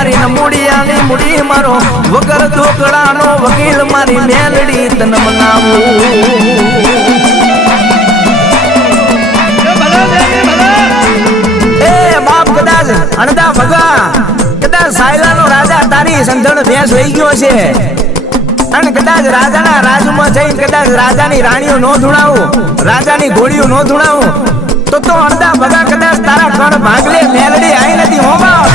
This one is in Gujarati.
મારી નમુડિયાની મુડી મારો વગર ઢોકળાનો વકીલ મારી મેલડી તન મનાવું એ બાપ કદાચ અણદા ભગા કદાચ સાયલાનો રાજા તારી સંધણ ભેંસ લઈ ગયો છે અને કદાચ રાજાના રાજમાં જઈને કદાચ રાજાની રાણીઓ નો ધુણાવું રાજાની ઘોડીઓ નો ધુણાવું તો અડધા ભગા કદાચ તારા કણ ભાગલે મેલડી આઈ નથી હોમાં